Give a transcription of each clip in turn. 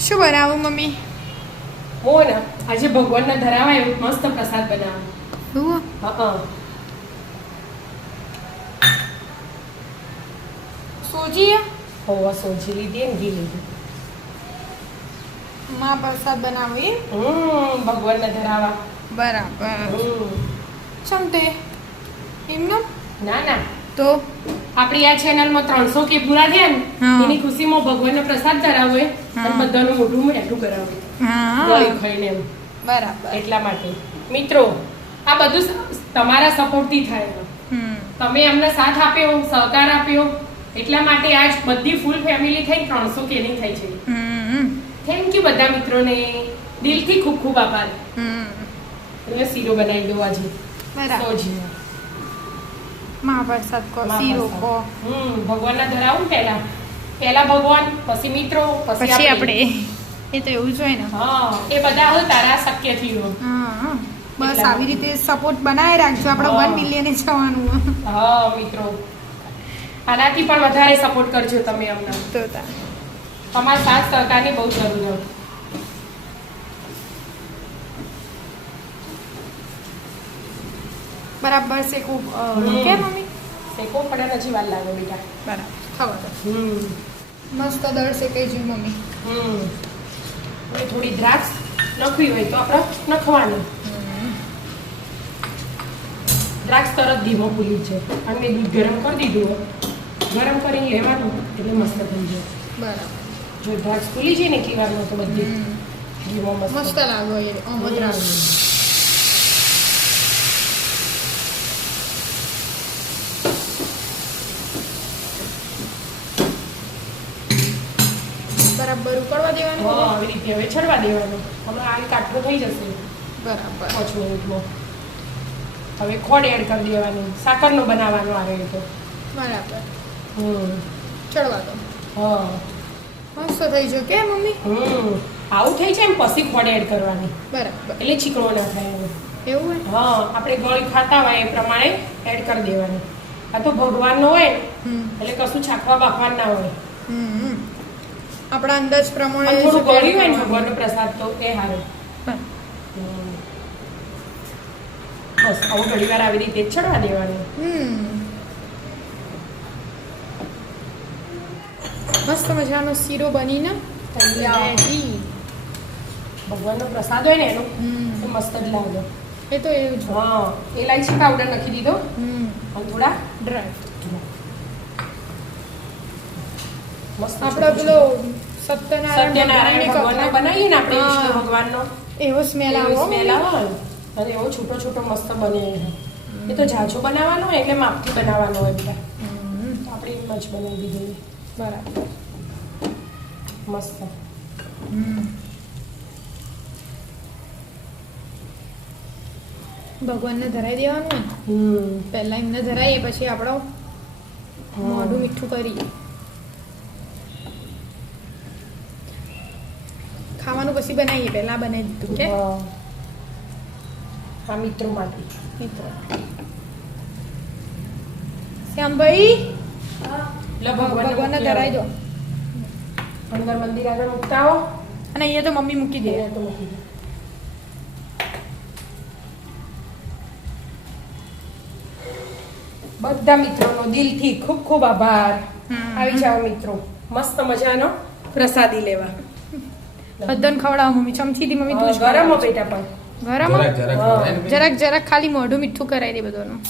શું બનાવું મમ્મી? હું ને આજે ભગવાનના ધરાવા એવું મસ્ત પ્રસાદ બનાવું. શું? હા. સોજી હોવા સોજી લીધી ને ઘી લીધું. માં પ્રસાદ બનાવી. ભગવાનના ધરાવા. બરાબર. ચમતે એમનો ના તો આપણી આ ચેનલમાં 300 કે પૂરા થયા ને એની ખુશીમાં ભગવાનનો પ્રસાદ ધરાવો અને બધાનું મોઢું મીઠું કરાવે. ગળી ખાઈને એમ. બરાબર. એટલા માટે મિત્રો આ બધું તમારા સપોર્ટથી થાય. તમે અમને સાથ આપ્યો, સહકાર આપ્યો, એટલા માટે આજ બધી ફૂલ ફેમિલી થઈ 300 કે ની થઈ છે. થેન્ક યુ બધા મિત્રોને, દિલથી ખૂબ ખૂબ આભાર. તમે શીરો બનાવી દો આજે. બરાબર. માં પ્રસાદ કો શીરો કો. ભગવાનના ધરાવું પહેલા ભગવાન, પછી મિત્રો, પછી આપણે. એ તો એવું જ હોય ને. હા, એ બધા હોય તારા શક્ય થયું. હા, બસ આવી રીતે સપોર્ટ બનાવી રાખજો. આપણે 1 મિલિયન જવાનું. હા મિત્રો, આનાથી પણ વધારે સપોર્ટ કરજો તમે અમને. તો તમારા સાથ સહકારની બહુ જરૂર છે. બરાબર શેકવું કે મમ્મી? શેકો પડે હજી વાર લાગે બેટા. બરાબર, ખબર. મસ્ત દળ શેકાઈ ગયું મમ્મી. હવે થોડી દ્રાક્ષ નખવી હોય તો આપણે નખવાની. દ્રાક્ષ તરત ધીમો ફૂલી છે અને દૂધ ગરમ કરી દીધું. ગરમ કરીને લેવાનું એટલે મસ્ત થઈ જાય. બરાબર. જો દ્રાક્ષ ફૂલી જાય ને એટલી વારમાં તો બધી ધીમો મસ્ત લાગે એ દ્રાક્ષ. બરાબર ઉકળવા દેવાનું. હા, આવી રીતે હવે છડવા દેવાનું. હમણાં આ કાઠો થઈ જશે. બરાબર. 5 મિનિટમાં. હવે ખોડ એડ કરી દેવાની. સાકરનો બનાવવાનો આવે તો. બરાબર. ચડવા દો. હા, મસ્ત થઈ ગયો કે મમ્મી? આવું થઈ જાય ને પછી ખોડ એડ કરવાની. બરાબર. એટલે ચીકણો ના થાય. એવું હોય? હા, આપણે ગળી ખાતા હોય એ પ્રમાણે એડ કરી દેવાની. આ તો ભગવાનનો હોય એટલે કશું છાકવા બાફવા ના હોય. આપણા અંદાજ પ્રમાણે થોડું ગળ્યું હોય ને ભગવાનનો પ્રસાદ તો એ સારું. બસ આવું ઘણી વાર આવી રીતે ચડવા દેવાનું. મસ્ત મજાનો શીરો બનીને રેડી. ભગવાનનો પ્રસાદ હોય ને એનો મસ્ત જ લાગે. એ તો એવું જ. હા, એલાયચી પાવડર નાખી દીધો અને થોડા ડ્રાય. મસ્ત આપણે પેલો સત્યનારાયણ ભગવાનનો બનાવીએ ને આપણે વિષ્ણુ ભગવાનનો એવો સ્મેલ આવે. અને એવો છોટો છોટો મસ્ત બને. એ તો ઝાઝો બનાવવાનો હોય એટલે માપથી બનાવવાનો હોય બધા. આપણે એમ જ બનાવી દીધું. બરાબર. મસ્ત. ભગવાનને ધરાઈ દેવાનું. પહેલા એમને ધરાઈએ પછી આપણો મોઢું મીઠું કરીએ. ખાવાનું પછી બનાવીએ. પહેલા બનાવી દીધું કે આ મિત્રો માટે. મિત્રો શ્યામભાઈ ભગવાનને ધરાઈ દો. અંદર મંદિર આગળ મૂકતા હો અને અહીંયા તો મમ્મી મૂકી દે. તો મૂકી દે. બધા મિત્રોનો દિલથી ખૂબ ખૂબ આભાર. આવી જાઓ મિત્રો, મસ્ત મજાનો પ્રસાદી લેવા. બધાને ખવડાવો મમ્મી. ચમચીથી મમ્મી તું ગરમ હો બેટા પણ. ગરમ જરાક ખાલી મોઢું મીઠું કરાવી દે બધાનું.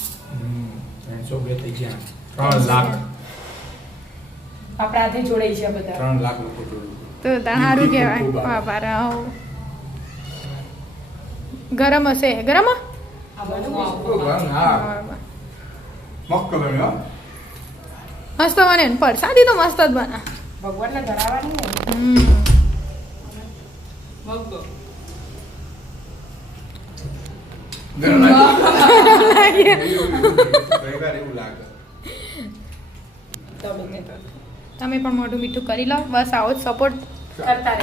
3 લાખ આપણા હાથે જોડાઈ છે બધા. 3 લાખ લોકો તો સારું કહેવાય. આભાર. ગરમ હશે. ગરમ મસ્ત બને ને. પરસાદી તો મસ્ત જ બને. ભગવાનને ધરાવવાની ને. તમે પણ મોઢું મીઠું કરી લો. બસ આવો જ સપોર્ટ કરતા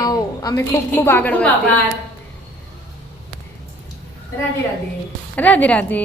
આવો. અમે ખૂબ ખૂબ આગળ વધીએ. રાધે રાધે. રાધે રાધે.